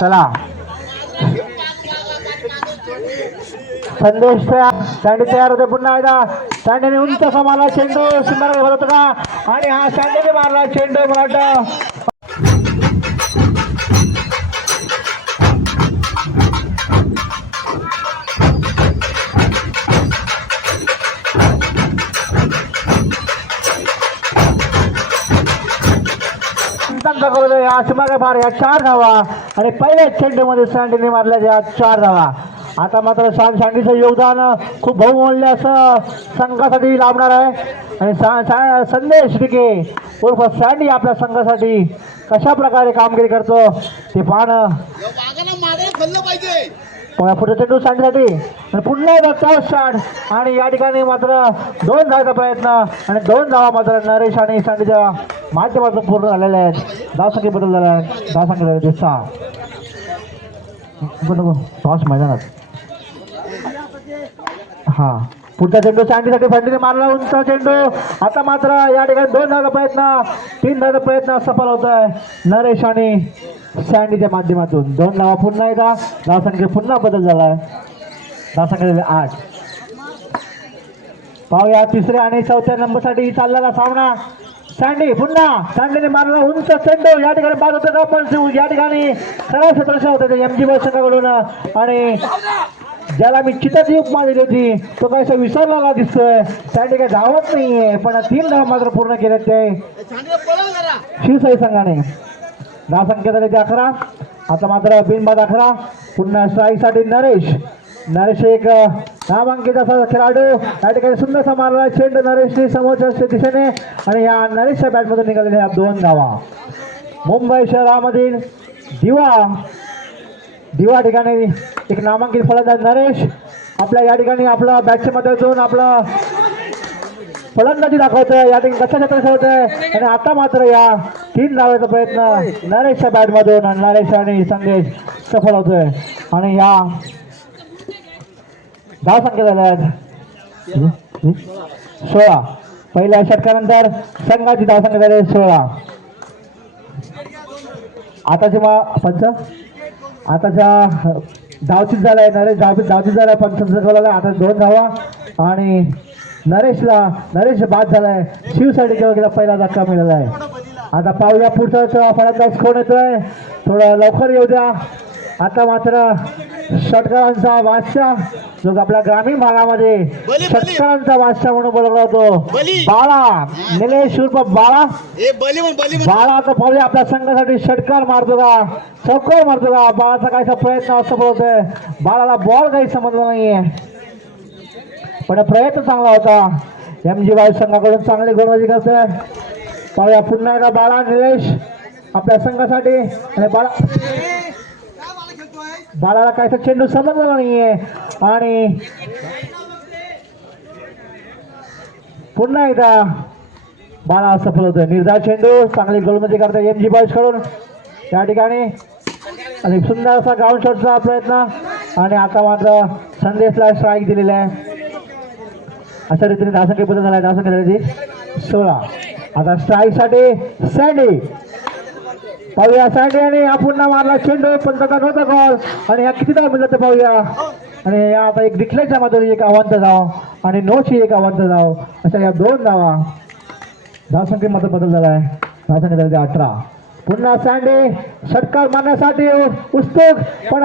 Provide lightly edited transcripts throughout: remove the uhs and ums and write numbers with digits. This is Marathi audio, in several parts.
चला संदेश सँडी तयार होते पुन्हा एकदा सँडीने उंच समारला चेंडू सुंदर भरत का आणि हा सँडीने मारला चेंडू मला वाटतं फार या 4 धावा आणि पहिल्याच चेंडूमध्ये सँडीने मारल्या 4 धावा. आता मात्र सँडीचं योगदान खूप बहुमूल्य असं संघासाठी लाभणार आहे आणि संदेश टिके उर्फ सँडी आपल्या संघासाठी कशा प्रकारे कामगिरी करतो ते पाहणं पुढचा चेंडू सँडीसाठी आणि पुन्हा एकदा शॉट आणि या ठिकाणी मात्र 2 धावाचा प्रयत्न आणि 2 धावा मात्र नरेश आणि सँडीच्या माध्यमातून पूर्ण झालेल्या आहेत. धावसंख्येत बदल झाला आहे. धावसंख्या झाली 6 पाच मैदानात. हा पुढचा चेंडू सँडीसाठी फंडीने मारला उंच चेंडू. आता मात्र या ठिकाणी 2 धावाचा प्रयत्न 3 धावाचा प्रयत्न सफल होत आहे नरेश आणि सँडीच्या माध्यमातून. 2 धावा पुन्हा एकदा धावसंख्येत पुन्हा बदल झाला आहे. धावसंख्या झाली 8. पाहूया तिसऱ्या आणि चौथ्या नंबरसाठी चाललेला सामना. सँडी पुन्हा सँडीने मारला उंच चेंडू या ठिकाणी बाद होतं का पण या ठिकाणी सरळ क्षेत्र होते एमजी बॉय संघाकडून आणि ज्याला मी चिताची उपमा दिली होती तो काहीसा विसरलेला दिसतोय. सँडी काही धावत नाहीये पण 3 धावा मात्र पूर्ण केले ते शिवसाई संघाने. धावसंख्या झाली 11. आता मात्र बिनबाद 11. पुन्हा स्ट्राईकसाठी नरेश एक नामांकित असा खेळाडू या ठिकाणी सुंदरसा मारला चेंडू नरेशने समोरच्या दिशेने आणि या नरेशच्या बॅटमधून निघालेल्या 2 धावा. मुंबई शहरामधील दिवा ठिकाणी एक नामांकित फलंदाज नरेश आपल्या या ठिकाणी आपला बॅटच्या मध्येतून आपला फलंदाजी दाखवतोय या ठिकाणी कशा क्षेत्रात होतोय आणि आता मात्र या 3 धावाचा प्रयत्न नरेशच्या बॅटमधून आणि नरेश आणि संदेश सफल होतोय आणि या धावसंख्या झाल्या आहेत 16. पहिल्या षटकानंतर संघाची धावसंख्या झाली 16. आताच्या धावचीत झालाय नरेश धावचीत झालाय 55 आता 2 धावा आणि नरेश बाद झालाय. शिवसाठी केवळ पहिला धक्का मिळाला आहे. आता पाहूया पुढचा फलंदाज कोण येतोय थोडं लवकर येऊ द्या. आता मात्र षटकारांचा बादशाह जो आपल्या ग्रामीण भागामध्ये षटकारांचा बादशाह म्हणून बोलवला जातो बाळा निलेश उर्फ बाळा. आता पाहूया आपल्या संघासाठी षटकार मारतो का चौकार मारतो का. बाळाचा काहीसा प्रयत्न असं बोलतोय. बाळाला बॉल काही समजला नाहीये पण प्रयत्न चांगला होता. एमजी बाई संघाकडून चांगली गोलंदाजी करतोय. पाहूया पुन्हा एकदा बाळा निलेश आपल्या संघासाठी आणि बाळाला काहीसा चेंडू समजला नाहीये आणि पुन्हा एकदा बाळा सफल होतोय. निर्धार चेंडू चांगली गोलंदाजी करतोय एमजी बॉयज कडून त्या ठिकाणी आणि सुंदर असा ग्राउंड शॉटचा प्रयत्न आणि आता मात्र संदेशला स्ट्राईक दिलेला आहे. अशा रीतीने धावसंख्या बदल झाला. धावसंख्या झाली 16. आता स्ट्राईकसाठी सँडी पाहूया. सँडी आणि हा पुन्हा मारला चेंडू पण त्याचा नव्हता गॉल आणि ह्या किती धाव मिळत ते पाहूया. आणि या आता एक डिक्लेअरच्या मध्ये एक अवांत धाव आणि नोची एक अवांत धाव अशा या 2 धावा. धावसंख्येमध्ये बदल झालाय. धावसंख्या झाली 18. पुन्हा सँडी षटकार मारण्यासाठी उत्सुक पण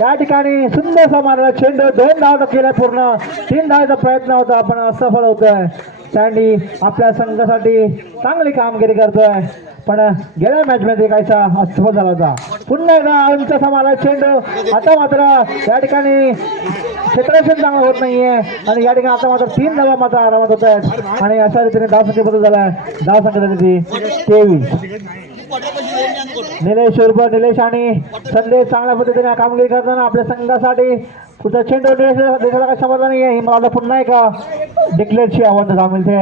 या ठिकाणी सुंदरसा मारला चेंडू 2 धावा केला पूर्ण 3 धावाचा प्रयत्न होता पण असफल होतोय. सँडी आपल्या संघासाठी चांगली कामगिरी करतोय पण गेल्या मॅच मध्ये काहीसा असफल झाला होता. पुन्हा एकदा उंच मारला चेंडू. आता मात्र या ठिकाणी क्षेत्ररक्षण चांगलं होत नाहीये आणि या ठिकाणी आता मात्र 3 धावा मात्र आरामात होत आहेत आणि अशा रीतीने धावसंख्या बदल झालाय. धावसंख्या झाली 23. निलेश आणि संदेश चांगल्या पद्धतीने कामगिरी करताना आपल्या संघासाठी पुढचा चेंडू देशाला काय समजला नाहीये. ही मला पुन्हा एका डिक्लेअरची आव्हान धाव मिळते.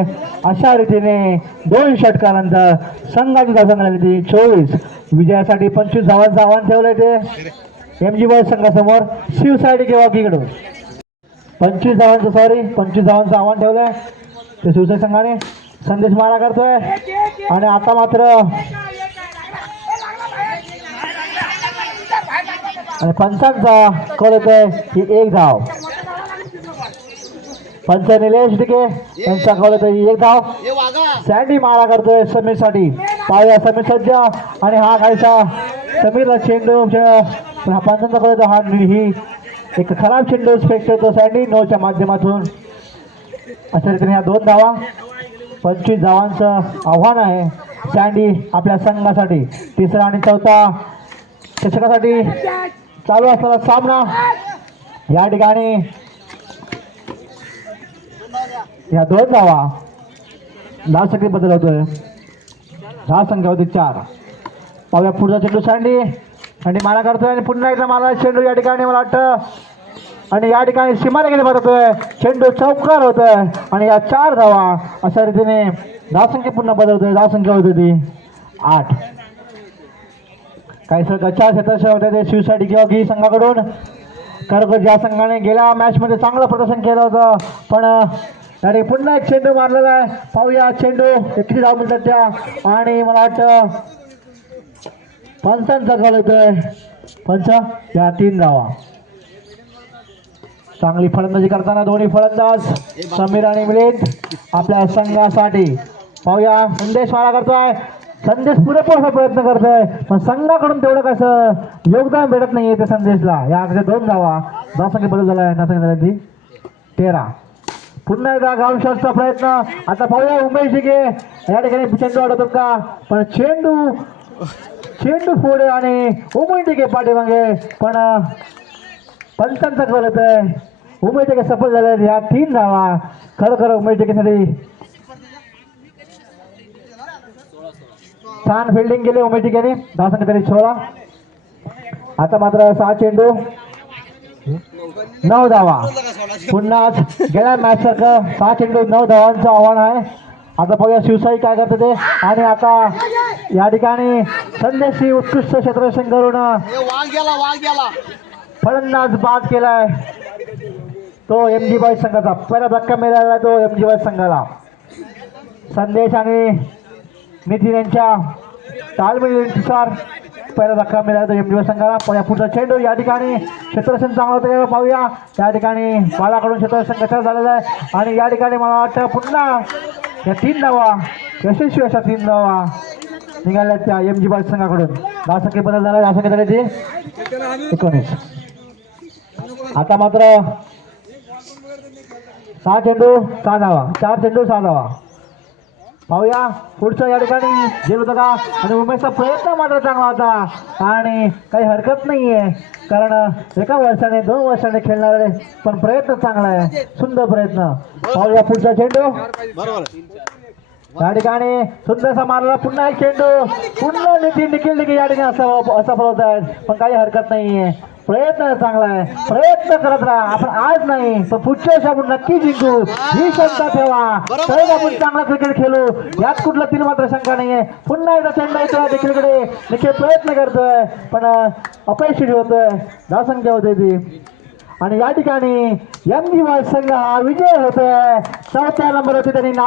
अशा रीतीने 2 षटकानंतर संघाची धावसंख्या झाली 24. विजयासाठी 25 धावांचं आव्हान ठेवलंय ते एमजी बॉय संघासमोर शिवसाईड किंवा कडून 25 धावांचं आव्हान ठेवलंय ते शिवसाई संघाने. संदेश मारा करतोय आणि आता मात्र आणि पंचांचा कॉल येतोय ही 1 धाव. पंच निलेश डिके यांचा कॉल येतोय ही 1 धाव. सँडी मारा करतोय समीर साठी. पाहूया समीर सज्ज आणि हा खायचा समीरला चेंडू हा पंचांचा कॉल येतो. हा ही एक खराब चेंडू स्पेक्ट येतो सँडी 9च्या माध्यमातून. अशा रीतीने ह्या 2 धावा. 25 धावांचं आव्हान आहे सँडी आपल्या संघासाठी. तिसरा आणि चौथा चषकासाठी चालू असलेला सामना या ठिकाणी या 2 धावा. धावसंख्येत बदल होतोय. धावसंख्या होती 4. पाहूया पुढचा चेंडू सँडी. सँडी मारा करतोय आणि पुन्हा एकदा मारा चेंडू या ठिकाणी मला वाटतं आणि या ठिकाणी सीमाने गेले बदलतोय. चेंडू चौकार होतोय आणि या 4 धावा. अशा रीतीने धावसंख्या पुन्हा बदलतोय. धावसंख्या होती ती 8. काही सर गच्चा क्षेत्र होते ते शिवसाठी किंवा घी संघाकडून. खरोखर ज्या संघाने गेल्या मॅच मध्ये चांगलं प्रदर्शन केलं होतं पण आणि पुन्हा एक चेंडू मारलेला आहे. पाहूया चेंडू किती धाव मिळतात त्या आणि मला वाटतं पंचांचा कॉल येतोय. पंच या 3 धावा. चांगली फलंदाजी करताना दोन्ही फलंदाज समीर आणि मिलिंद आपल्या संघासाठी. पाहूया संदेश मारा करतोय. संदेश पुरेपूर प्रयत्न करतोय पण संघाकडून तेवढं कसं योगदान भेटत नाहीये त्या संदेशला. या 2 धावा. धावसंख्या बदल झाला आहे 13. पुन्हा एकदा ग्राउंड शॉटचा प्रयत्न. आता पाहूया उमेश डिके या ठिकाणी चेंडू अडवतात का पण चेंडू पुढे आणि उमेश डिके पाठीमागे पण पंचांचा कॉल येतोय. उमेश डिके सफल झाले. या 3 धावा. खरोखर उमेश डिकेसाठी छान फिल्डिंग केली उमेश डिकेने. धावसंख्या तरी 16. आता मात्र 6 चेंडू 9 धावा. पुन्हा गेल्या मॅच सारखं 6 चेंडू 9 धावांचं आव्हान आहे. आता पाहूया शिवसाई काय करते ते आणि आता या ठिकाणी संदेशी उत्कृष्ट क्षेत्ररक्षण करून फलंदाज बाद केलाय तो एमजी बॉयज संघाचा. पहिला धक्का मिळाला तो एमजी बॉयज संघाला. संदेश आणि नितीन यांच्या तालमेनुसार पहिला धक्का मिळाला तो एमजी बॉयज संघाला. पण पुढचा चेंडू या ठिकाणी क्षेत्ररक्षण चांगलं होतं. पाहूया या ठिकाणी बालाकडून क्षेत्ररक्षण कशा झालेलं आहे आणि या ठिकाणी मला वाटतं पुन्हा या 3 धावा यशस्वी अशा 3 धावा निघाल्या त्या एमजी बॉयज संघाकडून. धावसंख्या बदल झाला. धावसंख्या झाली ती 19. आता मात्र 6 चेंडू 6 धावा. 4 चेंडू 6 धावा. पाहूया पुढचं या ठिकाणी गेलो होतं का आणि उमेशचा प्रयत्न मात्र चांगला होता आणि काही हरकत नाहीये कारण एका वर्षाने 2 वर्षाने खेळणारे पण प्रयत्न चांगला आहे. सुंदर प्रयत्न. पाहूया पुढचा चेंडू या ठिकाणी सुंदरसा मारला. पुन्हा एक चेंडू पुन्हा नितीन निखिल या ठिकाणी असफल होत आहेत पण काही हरकत नाहीये. प्रयत्न चांगला आहे. प्रयत्न करत राहा. आपण आज नाही पण पुढच्या वर्षी आपण नक्की जिंकू ही शंका ठेवा. तर आपण चांगला क्रिकेट खेळू यात कुठला 3 मात्र शंका नाहीये. पुन्हा एकदा चेंडू येतोय निखिलकडे. निखिल प्रयत्न करतोय पण अपयशी होतोय. धावसंख्या होते ती आणि या ठिकाणी एमजी बॉयज संघ हा विजय होतोय. 4थ्या नंबरवरती त्यांनी नाव